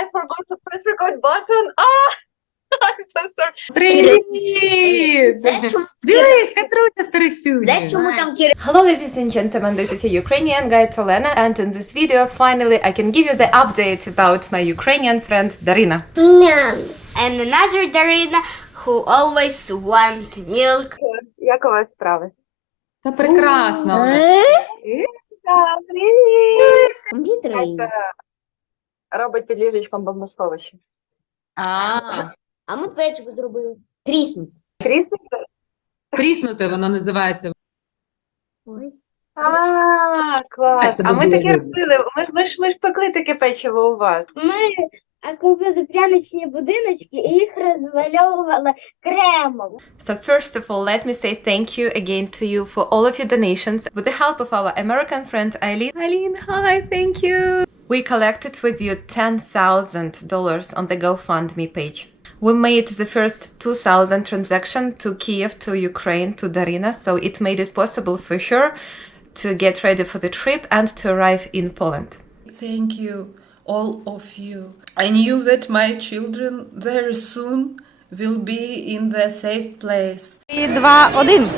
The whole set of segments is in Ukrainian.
I forgot to press record button. Ah, I'm so sorry. Привіт! Дивись, Катруся старосюня. Hello, ladies and gentlemen. This is your Ukrainian guide Olena, and in this video, finally, I can give you the update about my Ukrainian friend Daryna. And another Daryna who always want milk. Як у вас справи? Та прекрасно. Привіт! Кася робить під ліжечком бомбосховище. А ми печиво зробили. Тріснути. Тріснути? Тріснути воно називається. Клас. А ми було таке видно. робили. Ми ж пекли таке печиво у вас. Ми купили пряничні будиночки і їх розвальовували кремом. So first of all, let me say thank you again to you for all of your donations. With the help of our American friend Eileen. Eileen, hi, thank you. We collected with you $10,000 on the GoFundMe page. We made the first 2,000 transaction to Kiev, to Ukraine, to Daryna, so it made it possible for her to get ready for the trip and to arrive in Poland. Thank you, all of you. I knew that my children very soon will be in the safe place. 3, 2, 1.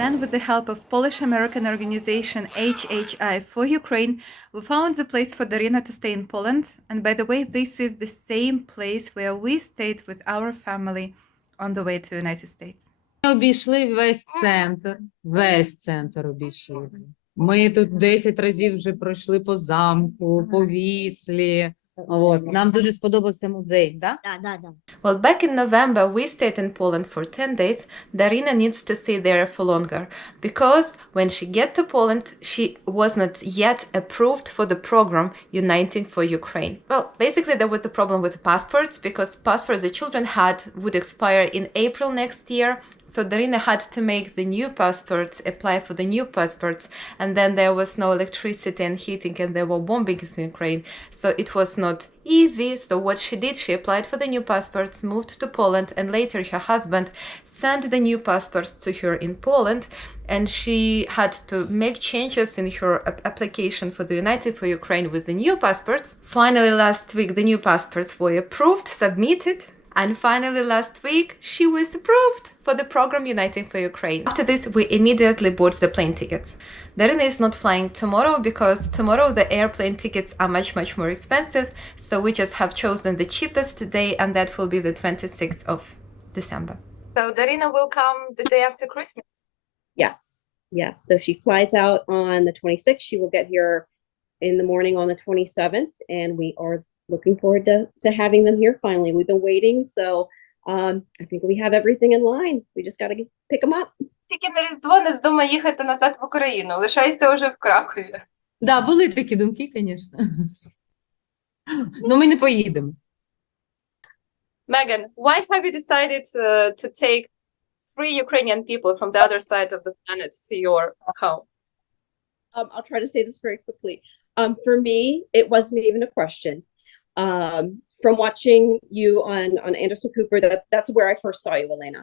Then, with the help of Polish-American organization HHI for Ukraine, we found the place for Daryna to stay in Poland. And by the way, this is the same place where we stayed with our family on the way to the United States. Ми обійшли весь центр обійшли. Ми тут 10 разів вже пройшли по замку, по Віслі. От. Нам дуже сподобався музей, да? Да. Well, back in November, we stayed in Poland for 10 days. Daryna needs to stay there for longer because when she get to Poland, she was not yet approved for the program Uniting for Ukraine. Well, basically there was a problem with passports because passports the children had would expire in April next year. So Daryna had to make the new passports, apply for the new passports, and then there was no electricity and heating and there were bombings in Ukraine. So it was not easy. So what she did, she applied for the new passports, moved to Poland, and later her husband sent the new passports to her in Poland, and she had to make changes in her application for the United for Ukraine with the new passports. Finally, last week, the new passports were approved, submitted. And finally, last week, she was approved for the program Uniting for Ukraine. After this, we immediately bought the plane tickets. Daryna is not flying tomorrow because tomorrow the airplane tickets are much more expensive. So we just have chosen the cheapest day, and that will be the 26th of December. So Daryna will come the day after Christmas. Yes. So she flies out on the 26th. She will get here in the morning on the 27th, and we are looking forward to having them here finally. We've been waiting, so I think we have everything in line. We just got to pick them up. Тільки на Різдво не вздумай їхати назад в Україну. Лишайся уже в Кракові. Да, були такі думки, звісно. Ну, ми не поїдемо. Megan, why have you decided to take 3 Ukrainian people from the other side of the planet to your home? I'll try to say this very quickly. For me, it wasn't even a question. From watching you on Anderson Cooper, that's where I first saw you, Elena.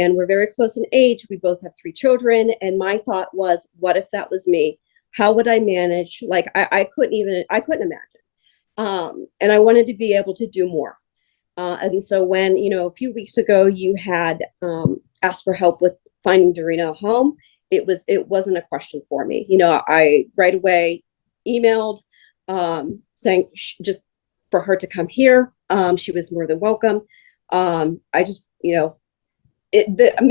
And we're very close in age. We both have 3 children. And my thought was, what if that was me? How would I manage? Like, I couldn't imagine. And I wanted to be able to do more. And so when, a few weeks ago, you had asked for help with finding Daryna a home, it wasn't a question for me. I right away emailed saying just for her to come here. She was more than welcome. I just,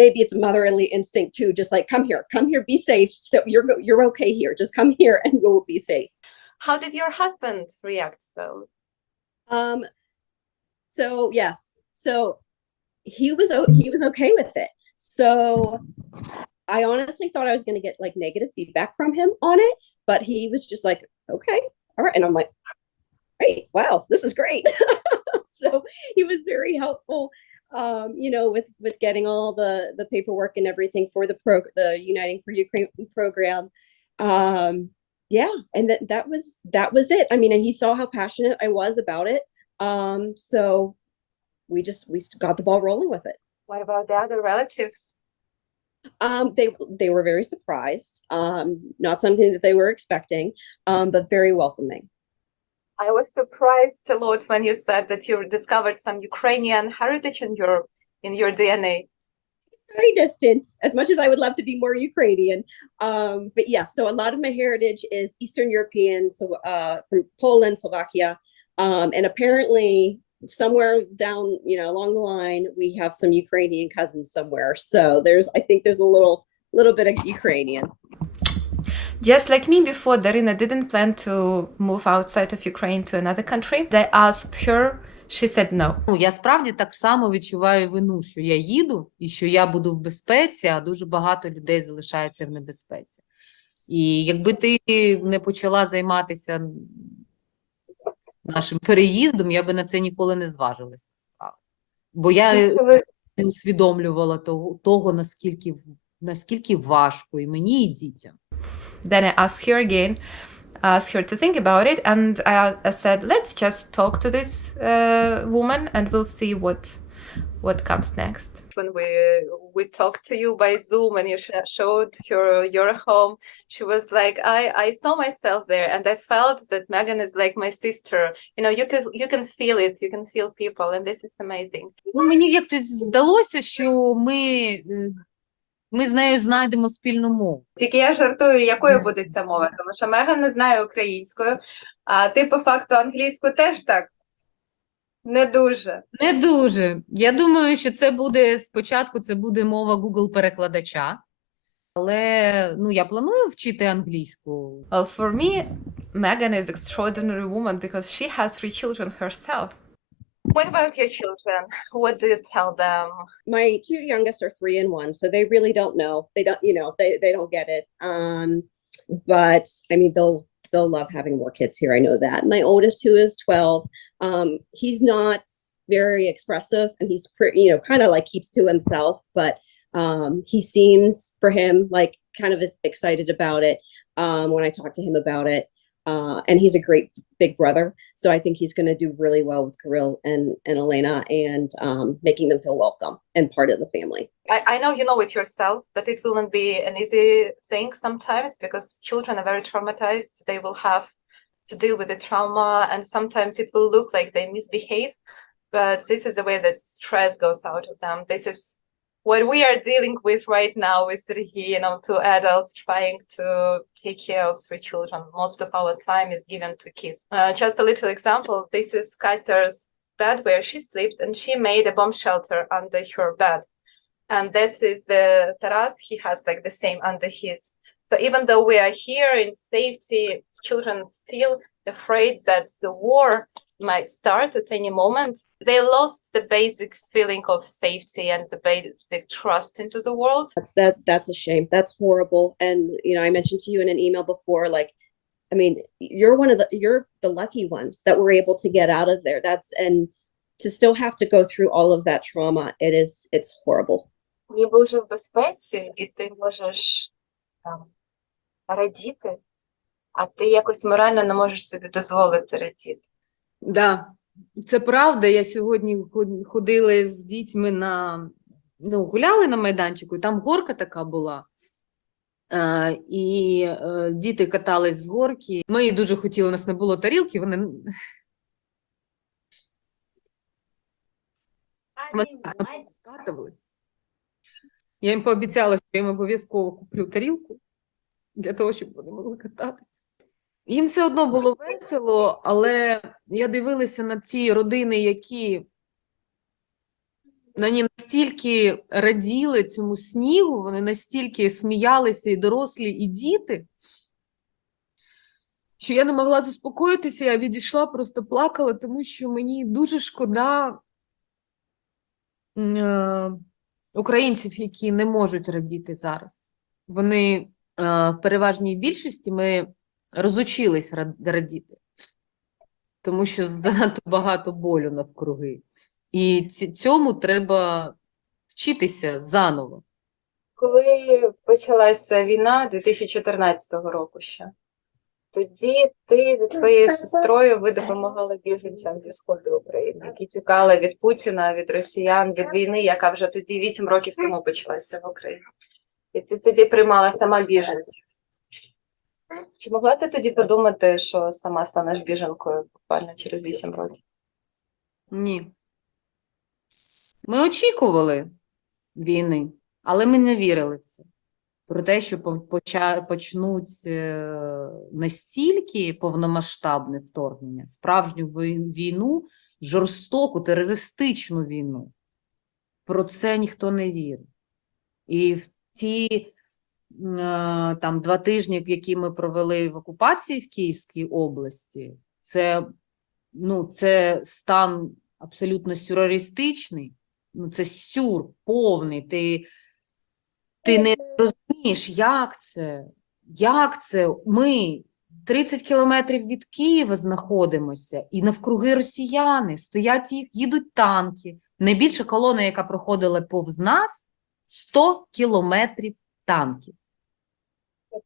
maybe it's motherly instinct too, just like, come here, be safe. So you're okay here. Just come here and we'll be safe. How did your husband react though? So yes, so he was okay with it. So I honestly thought I was going to get like negative feedback from him on it, but he was just like, okay, all right. And I'm like, great, wow, this is great. So he was very helpful, with getting all the paperwork and everything for the Uniting for Ukraine program. Yeah, and that was it. I mean, and he saw how passionate I was about it. So we got the ball rolling with it. What about the other relatives? They were very surprised. Not something that they were expecting, but very welcoming. I was surprised a lot when you said that you discovered some Ukrainian heritage in your DNA. Very distant, as much as I would love to be more Ukrainian. But yeah, so a lot of my heritage is Eastern European, so from Poland, Slovakia, and apparently somewhere down, along the line, we have some Ukrainian cousins somewhere. So I think there's a little bit of Ukrainian. Just like me before, Daryna didn't plan to move outside of Ukraine to another country. I asked her, she said no. Ну, я справді так само відчуваю вину, що я їду і що я буду в безпеці, а дуже багато людей залишається в небезпеці. І якби ти не почала займатися нашим переїздом, я би на це ніколи не зважилася, насправді. Бо я не усвідомлювала того наскільки важко і мені, і дітям. Then I asked her to think about it, and I said, let's just talk to this woman and we'll see what comes next. When we talked to you by Zoom and you showed her your home, she was like, I saw myself there, and I felt that Megan is like my sister. You can feel it, you can feel people, and this is amazing. Ну, мені якось здалося, що ми з нею знайдемо спільну мову. Тільки я жартую, якою буде ця мова, тому що Меган не знає українською, а ти по факту англійську теж так? Не дуже. Не дуже. Я думаю, що спочатку це буде мова Google-перекладача, але я планую вчити англійську. Well, for me, Megan is an extraordinary woman because she has 3 children herself. What about your children? What do you tell them? My 2 youngest are 3 and 1, so they really don't know. They don't, they don't get it. But I mean, they'll love having more kids here. I know that. My oldest, who is 12, he's not very expressive, and he's pretty, kind of like keeps to himself. But he seems, for him, like kind of excited about it when I talk to him about it. And he's a great big brother, so I think he's going to do really well with Kirill and Elena, and making them feel welcome and part of the family. I know you know it yourself, but it will not be an easy thing sometimes because children are very traumatized. They will have to deal with the trauma, and sometimes it will look like they misbehave, but this is the way that stress goes out of them. This is what we are dealing with right now with 2 adults trying to take care of 3 children. Most of our time is given to kids. Just a little example, this is Katya's bed where she slept, and she made a bomb shelter under her bed. And this is the Taras, he has like the same under his. So even though we are here in safety, children still afraid that the war might start at any moment. They lost the basic feeling of safety and the basic trust into the world. That's a shame. That's horrible. And I mentioned to you in an email before, like, I mean, you're the lucky ones that were able to get out of there. And to still have to go through all of that trauma, it's horrible. Ніби вже в безпеці, і ти можеш радіти, а ти якось морально не можеш собі дозволити радіти. Да, це правда. Я сьогодні ходила з дітьми гуляли на майданчику, і там горка така була. І діти катались з горки. Ми дуже хотіли, у нас не було тарілки, вони скатувались. Я їм пообіцяла, що я їм обов'язково куплю тарілку для того, щоб вони могли кататися. Їм все одно було весело, але я дивилася на ті родини, які настільки раділи цьому снігу, вони настільки сміялися, і дорослі, і діти, що я не могла заспокоїтися, я відійшла, просто плакала, тому що мені дуже шкода українців, які не можуть радіти зараз. Вони в переважній більшості ми розучились радіти, тому що занадто багато болю навкруги. І цьому треба вчитися заново. Коли почалася війна 2014 року ще, тоді ти зі своєю сестрою ви допомагали біженцям зі Сходу України, які тікали від Путіна, від росіян, від війни, яка вже тоді 8 років тому почалася в Україні. І ти тоді приймала сама біженців. Чи могла ти тоді подумати, що сама станеш біженкою буквально через 8 років? Ні. Ми очікували війни, але ми не вірили в це. Про те, що почнуть настільки повномасштабне вторгнення, справжню війну, жорстоку, терористичну війну. Про це ніхто не вірив. І в ті там 2 тижні, які ми провели в окупації в Київській області, це стан абсолютно сюрреалістичний, це сюр повний. Ти не розумієш, як це? Ми 30 кілометрів від Києва знаходимося, і навкруги росіяни, стоять їдуть танки. Найбільша колона, яка проходила повз нас, 100 кілометрів танків.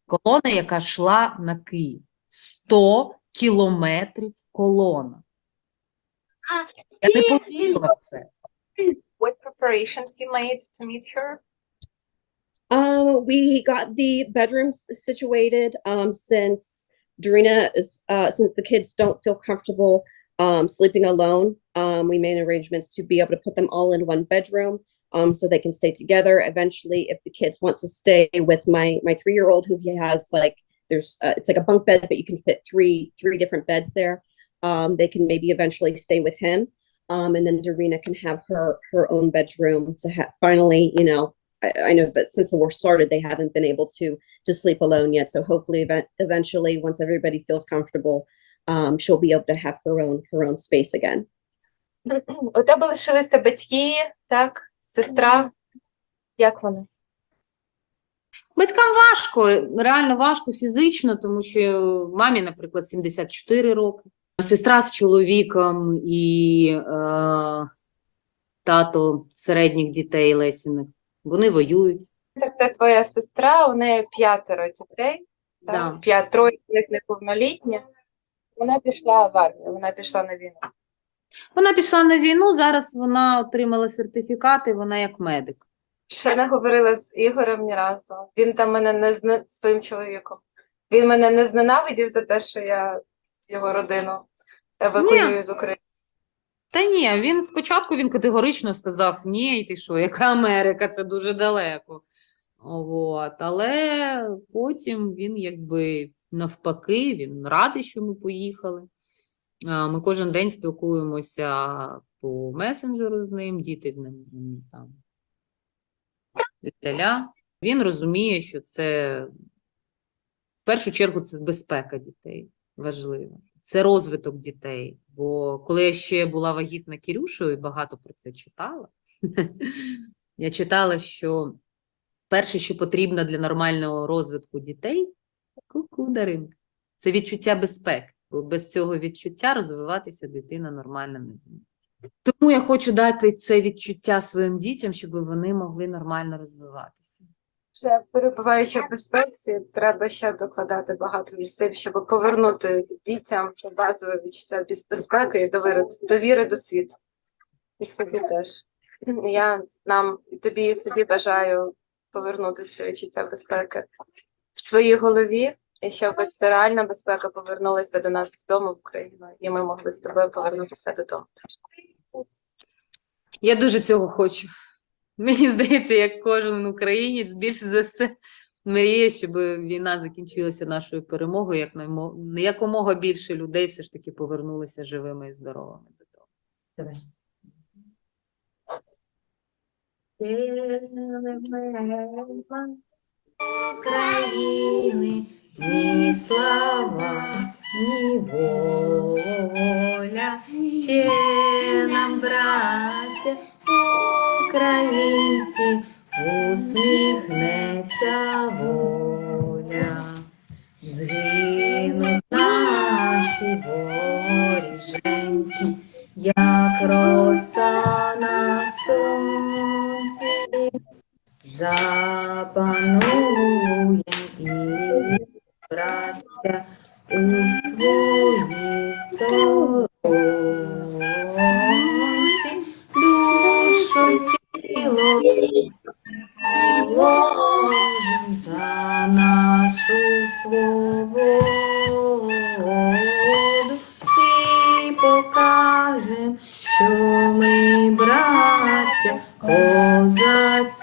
Колона, яка йшла на Київ. 100 кілометрів колона. Я не повірила в це. What preparations you made to meet her? We got the bedrooms situated since Darina is since the kids don't feel comfortable sleeping alone. We made arrangements to be able to put them all in one bedroom so they can stay together. Eventually, if the kids want to stay with my 3-year-old, who he has it's like a bunk bed, but you can fit three different beds there. They can maybe eventually stay with him, and then Darina can have her own bedroom to finally, I know that since the war started, they haven't been able to sleep alone yet. So hopefully, eventually, once everybody feels comfortable, she'll be able to have her own space again. У тебе лишилися батьки, так? Сестра? Як вони? Батькам важко, реально важко фізично, тому що мамі, наприклад, 74 роки. Сестра з чоловіком і тато середніх дітей Лесіних. Вони воюють. Це твоя сестра, у неї 5 дітей, Да. 3 з них неповнолітні. Вона пішла в армію, вона пішла на війну. Вона пішла на війну, зараз вона отримала сертифікати, вона як медик. Ще не говорила з Ігорем ні разу. Він там мене не з своїм чоловіком. Він мене не зненавидів за те, що я його родину евакуюю з України. Та ні, він спочатку категорично сказав, ні, і ти що, яка Америка, це дуже далеко. Але потім він якби навпаки, він радий, що ми поїхали. Ми кожен день спілкуємося по месенджеру з ним, діти з ним там. Він розуміє, що це, в першу чергу, це безпека дітей важливо. Це розвиток дітей. Бо коли я ще була вагітна Кірюшею і багато про це читала, я читала, що перше, що потрібно для нормального розвитку дітей, Даринка, це відчуття безпеки. Бо без цього відчуття розвиватися дитина нормально не зможе. Тому я хочу дати це відчуття своїм дітям, щоб вони могли нормально розвиватися. Вже перебуваючи в безпеці, треба ще докладати багато зусиль, щоб повернути дітям це базове відчуття безпеки і довіри до світу. І собі теж. Я нам, і тобі, і собі бажаю повернути це відчуття безпеки в своїй голові, і щоб ця реальна безпека повернулася до нас додому в Україну, і ми могли з тобою повернутися додому. Я дуже цього хочу. Мені здається, як кожен українець більше за все мріє, щоб війна закінчилася нашою перемогою, якомога більше людей все ж таки повернулися живими і здоровими додому. Давай. України, ні слава, ні воля, ще нам, браття, українці, усміхнеться воля. Згинуть наші воріженьки, як роса на сонці, запануєм і браття у своїй сторонці, душу тіло положим за нашу свободу. братця козацького.